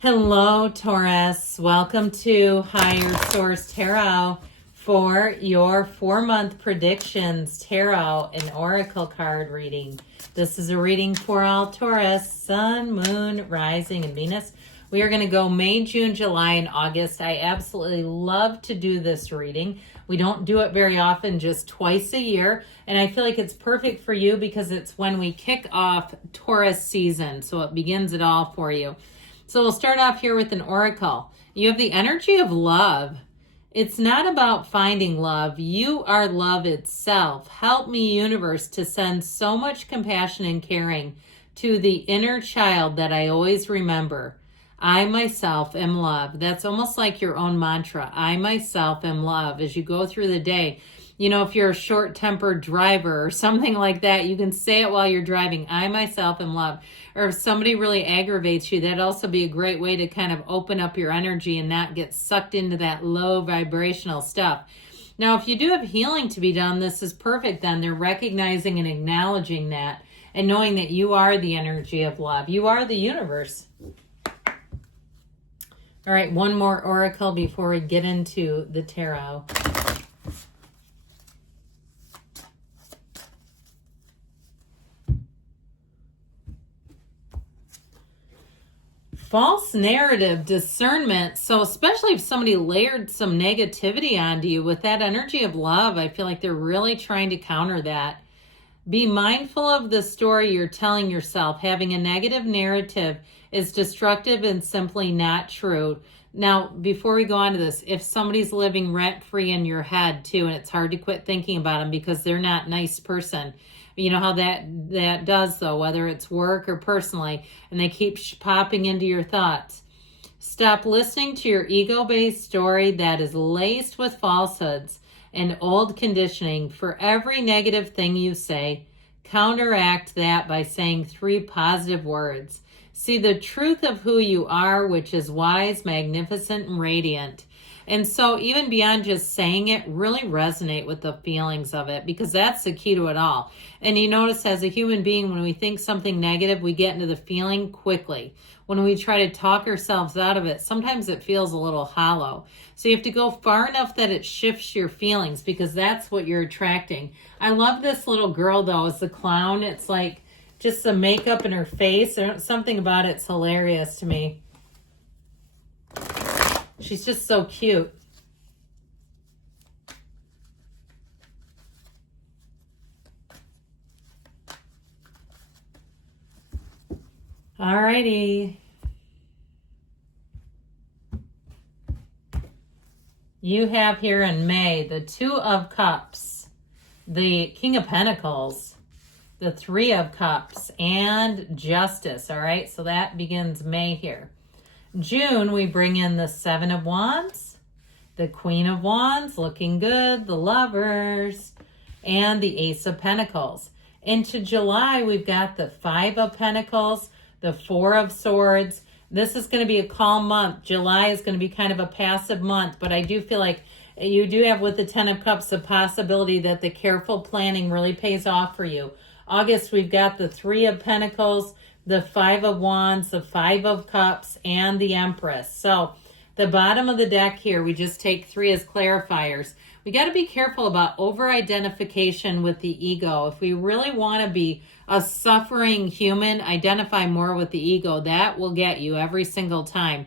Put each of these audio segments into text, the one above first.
Hello, Taurus. Welcome to Higher Source Tarot for your 4-month predictions tarot and oracle card reading. This is a reading for all Taurus, Sun, Moon, Rising, and Venus. We are going to go May, June, July, and August. I absolutely love to do this reading. We don't do it very often, just twice a year. And I feel like it's perfect for you because it's when we kick off Taurus season. So it begins it all for you. So we'll start off here with an oracle. You have the energy of love. It's not about finding love. You are love itself. Help me, universe, to send so much compassion and caring to the inner child that I always remember. I myself am love. That's almost like your own mantra. I myself am love. As you go through the day, you know, if you're a short-tempered driver or something like that, you can say it while you're driving. I myself am love. Or if somebody really aggravates you, that'd also be a great way to kind of open up your energy and not get sucked into that low vibrational stuff. Now, if you do have healing to be done, this is perfect then. They're recognizing and acknowledging that and knowing that you are the energy of love. You are the universe. All right, one more oracle before we get into the tarot. False narrative, discernment. So especially if somebody layered some negativity onto you with that energy of love, I feel like they're really trying to counter that. Be mindful of the story you're telling yourself. Having a negative narrative is destructive and simply not true. Now, before we go on to this, if somebody's living rent-free in your head too, and it's hard to quit thinking about them because they're not a nice person, you know how that does though, whether it's work or personally, and they keep popping into your thoughts. Stop listening to your ego-based story that is laced with falsehoods and old conditioning. For every negative thing you say, counteract that by saying 3 positive words. See the truth of who you are, which is wise, magnificent, and radiant. And so even beyond just saying it, really resonate with the feelings of it, because that's the key to it all. And you notice as a human being, when we think something negative, we get into the feeling quickly. When we try to talk ourselves out of it, sometimes it feels a little hollow. So you have to go far enough that it shifts your feelings, because that's what you're attracting. I love this little girl though, as the clown. It's like just the makeup in her face. Something about it's hilarious to me. She's just so cute. Alrighty. You have here in May the 2 of Cups, the King of Pentacles, the 3 of Cups, and Justice. All right, so that begins May here. June, we bring in the 7 of Wands, the Queen of Wands, looking good, the Lovers, and the Ace of Pentacles. Into July, we've got the 5 of Pentacles, the 4 of Swords. This is going to be a calm month. July is going to be kind of a passive month, but I do feel like you do have with the 10 of Cups the possibility that the careful planning really pays off for you. August, we've got the 3 of Pentacles, the 5 of Wands, the 5 of Cups, and the Empress. So the bottom of the deck here, we just take 3 as clarifiers. We got to be careful about over-identification with the ego. If we really want to be a suffering human, identify more with the ego. That will get you every single time.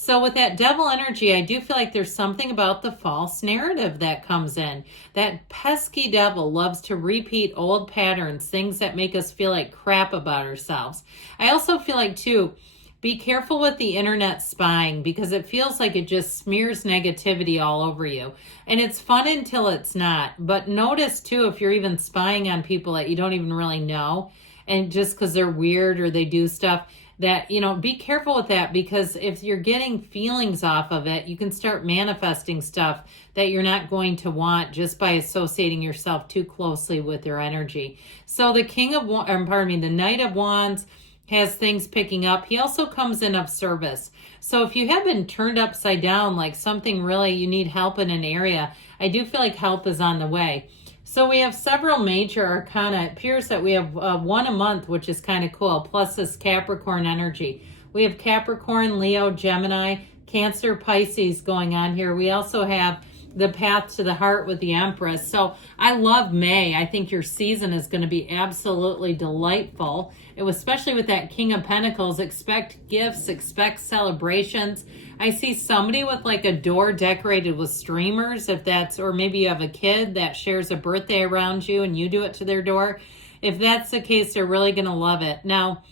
So with that devil energy, I do feel like there's something about the false narrative that comes in. That pesky devil loves to repeat old patterns, things that make us feel like crap about ourselves. I also feel like, too, be careful with the internet spying, because it feels like it just smears negativity all over you. And it's fun until it's not. But notice, too, if you're even spying on people that you don't even really know, and just because they're weird or they do stuff, that, you know, be careful with that, because if you're getting feelings off of it, you can start manifesting stuff that you're not going to want just by associating yourself too closely with their energy. So the the Knight of Wands has things picking up. He also comes in of service. So if you have been turned upside down, like something really, you need help in an area, I do feel like help is on the way. So we have several major arcana. It appears that we have 1 a month, which is kind of cool, plus this Capricorn energy. We have Capricorn, Leo, Gemini, Cancer, Pisces going on here. We also have the path to the heart with the Empress. So I love May. I think your season is going to be absolutely delightful. It was, especially with that King of Pentacles. Expect gifts, expect celebrations. I see somebody with like a door decorated with streamers, if that's, or maybe you have a kid that shares a birthday around you and you do it to their door. If that's the case, they're really going to love it. Now,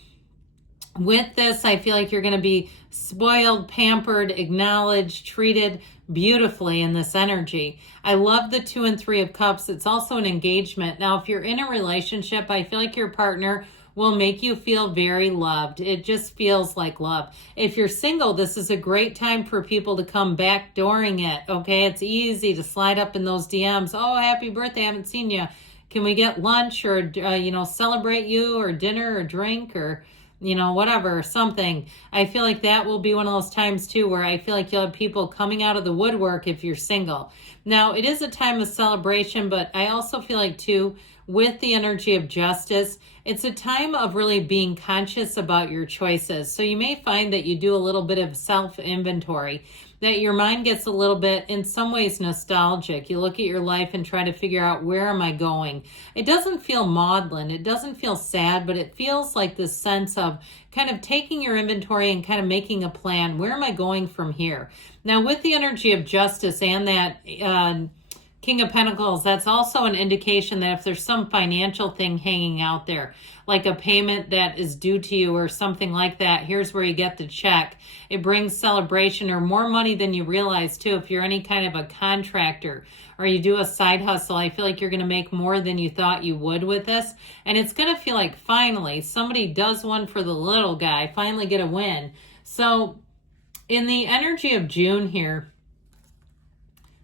with this, I feel like you're going to be spoiled, pampered, acknowledged, treated beautifully in this energy. I love the 2 and 3 of Cups. It's also an engagement. Now, if you're in a relationship, I feel like your partner will make you feel very loved. It just feels like love. If you're single, this is a great time for people to come backdooring it, okay? It's easy to slide up in those DMs. Oh, happy birthday, I haven't seen you. Can we get lunch or, celebrate you, or dinner or drink, or whatever, something. I feel like that will be one of those times too where I feel like you'll have people coming out of the woodwork if you're single. Now, it is a time of celebration, but I also feel like too, with the energy of justice, it's a time of really being conscious about your choices. So you may find that you do a little bit of self-inventory, that your mind gets a little bit, in some ways, nostalgic. You look at your life and try to figure out, where am I going? It doesn't feel maudlin. It doesn't feel sad, but it feels like this sense of kind of taking your inventory and kind of making a plan. Where am I going from here? Now, with the energy of justice and that King of Pentacles, that's also an indication that if there's some financial thing hanging out there, like a payment that is due to you or something like that, here's where you get the check. It brings celebration or more money than you realize too. If you're any kind of a contractor or you do a side hustle, I feel like you're going to make more than you thought you would with this. And it's going to feel like finally somebody does one for the little guy, finally get a win. So in the energy of June here,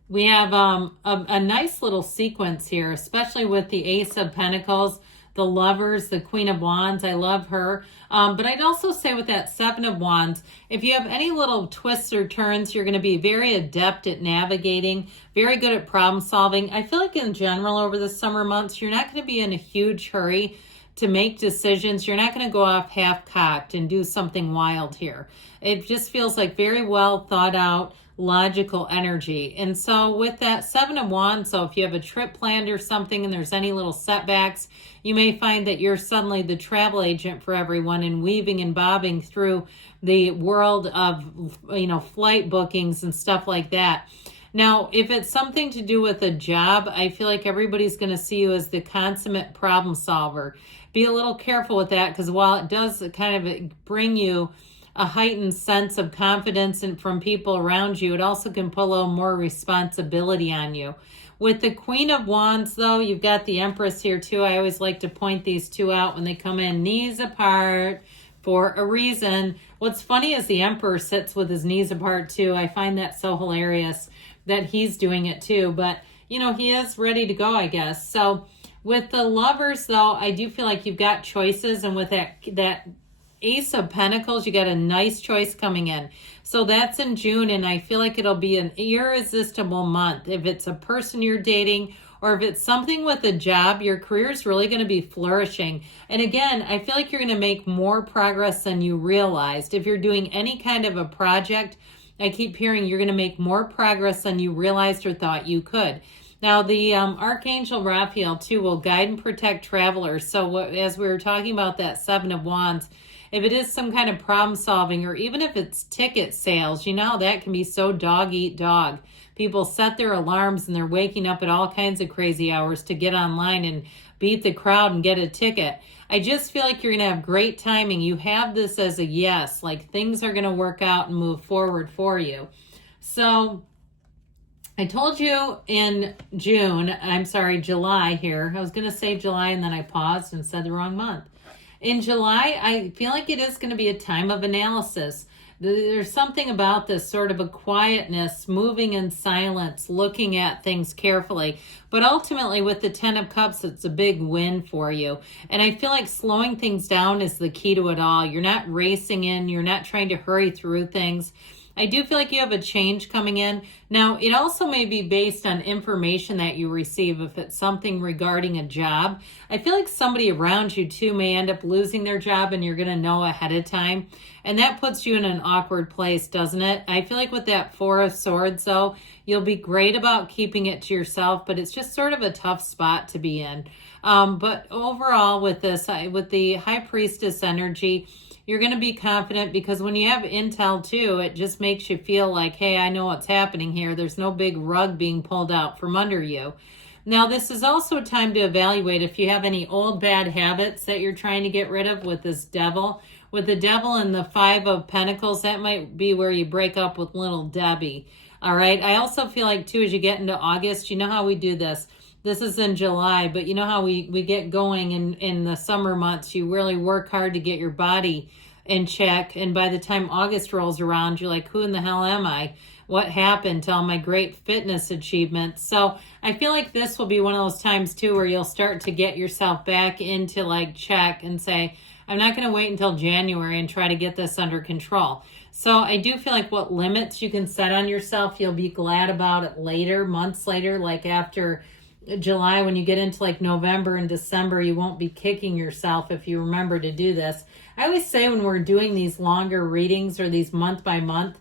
we have a nice little sequence here, especially with the Ace of Pentacles, the Lovers, the Queen of Wands. I love her. But I'd also say with that 7 of Wands, if you have any little twists or turns, you're going to be very adept at navigating, very good at problem solving. I feel like in general over the summer months, you're not going to be in a huge hurry to make decisions. You're not going to go off half-cocked and do something wild here. It just feels like very well thought out, logical energy. And so with that 7 of Wands, so if you have a trip planned or something and there's any little setbacks, you may find that you're suddenly the travel agent for everyone and weaving and bobbing through the world of, flight bookings and stuff like that. Now, if it's something to do with a job, I feel like everybody's going to see you as the consummate problem solver. Be a little careful with that, because while it does kind of bring you a heightened sense of confidence and from people around you, it also can put a little more responsibility on you. With the Queen of Wands, though, you've got the Empress here too. I always like to point these two out when they come in, knees apart for a reason. What's funny is the Emperor sits with his knees apart too. I find that so hilarious that he's doing it too, but he is ready to go, I guess. So with the Lovers, though, I do feel like you've got choices, and with that Ace of Pentacles, you got a nice choice coming in. So that's in June, and I feel like it'll be an irresistible month. If it's a person you're dating, or if it's something with a job, your career is really going to be flourishing. And again, I feel like you're going to make more progress than you realized. If you're doing any kind of a project, I keep hearing you're going to make more progress than you realized or thought you could. Now, the Archangel Raphael, too, will guide and protect travelers. So as we were talking about that 7 of Wands, if it is some kind of problem solving, or even if it's ticket sales, that can be so dog eat dog. People set their alarms and they're waking up at all kinds of crazy hours to get online and beat the crowd and get a ticket. I just feel like you're going to have great timing. You have this as a yes, like things are going to work out and move forward for you. So I told you in July here. I was going to say July and then I paused and said the wrong month. In July, I feel like it is going to be a time of analysis. There's something about this sort of a quietness, moving in silence, looking at things carefully. But ultimately, with the 10 of Cups, it's a big win for you. And I feel like slowing things down is the key to it all. You're not racing in. You're not trying to hurry through things. I do feel like you have a change coming in. Now, it also may be based on information that you receive. If it's something regarding a job, I feel like somebody around you too may end up losing their job and you're going to know ahead of time. And that puts you in an awkward place, doesn't it? I feel like with that Four of Swords, though, you'll be great about keeping it to yourself, but it's just sort of a tough spot to be in. But overall, with this, with the High Priestess energy, you're going to be confident because when you have intel too, it just makes you feel like, hey, I know what's happening here. There's no big rug being pulled out from under you. Now, this is also a time to evaluate if you have any old bad habits that you're trying to get rid of with this Devil. With the Devil and the Five of Pentacles, that might be where you break up with little Debbie. All right. I also feel like too, as you get into August, you know how we do this. This is in July, but you know how we get going in the summer months. You really work hard to get your body in check. And by the time August rolls around, you're like, who in the hell am I? What happened to all my great fitness achievements? So I feel like this will be one of those times too where you'll start to get yourself back into like check and say, I'm not going to wait until January and try to get this under control. So I do feel like what limits you can set on yourself, you'll be glad about it later, months later, like after July, when you get into like November and December, you won't be kicking yourself if you remember to do this. I always say when we're doing these longer readings or these month by month,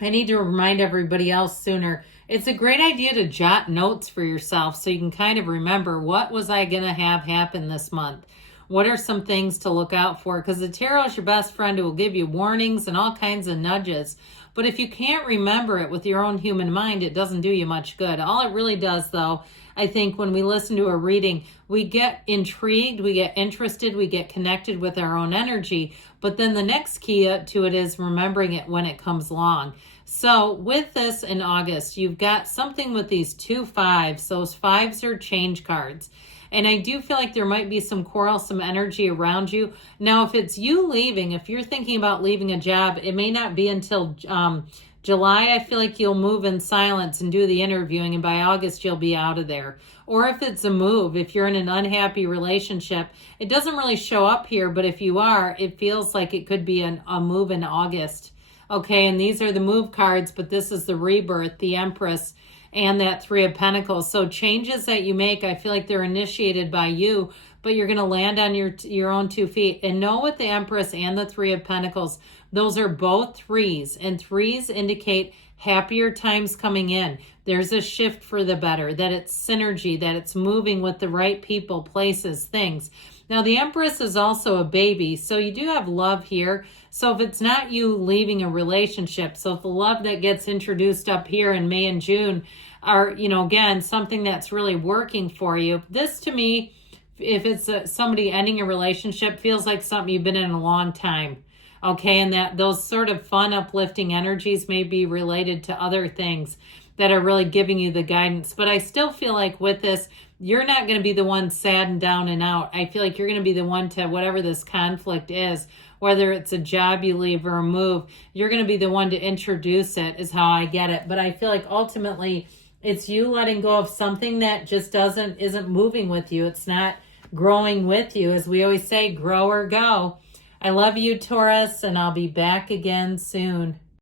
I need to remind everybody else sooner. It's a great idea to jot notes for yourself so you can kind of remember, what was I going to have happen this month? What are some things to look out for? Because the tarot is your best friend who will give you warnings and all kinds of nudges. But if you can't remember it with your own human mind, it doesn't do you much good. All it really does, though, I think when we listen to a reading, we get intrigued, we get interested, we get connected with our own energy. But then the next key to it is remembering it when it comes along. So with this in August, you've got something with these 2 5s. Those 5s are change cards. And I do feel like there might be some quarrelsome energy around you. Now, if it's you leaving, if you're thinking about leaving a job, it may not be until July. I feel like you'll move in silence and do the interviewing, and by August, you'll be out of there. Or if it's a move, if you're in an unhappy relationship, it doesn't really show up here, but if you are, it feels like it could be a move in August. Okay, and these are the move cards, but this is the rebirth, the Empress, and that 3 of Pentacles. So changes that you make, I feel like they're initiated by you, but you're going to land on your own 2 feet. And know with the Empress and the 3 of Pentacles, those are both 3s, and 3s indicate happier times coming in. There's a shift for the better, that it's synergy, that it's moving with the right people, places, things. Now, the Empress is also a baby, so you do have love here. So if it's not you leaving a relationship, so if the love that gets introduced up here in May and June are, again, something that's really working for you, this to me, if it's somebody ending a relationship, feels like something you've been in a long time. Okay, and that those sort of fun, uplifting energies may be related to other things that are really giving you the guidance. But I still feel like with this, you're not going to be the one sad and down and out. I feel like you're going to be the one to, whatever this conflict is, whether it's a job you leave or a move, you're going to be the one to introduce it, is how I get it. But I feel like ultimately it's you letting go of something that just isn't moving with you. It's not growing with you. As we always say, grow or go. I love you, Taurus, and I'll be back again soon.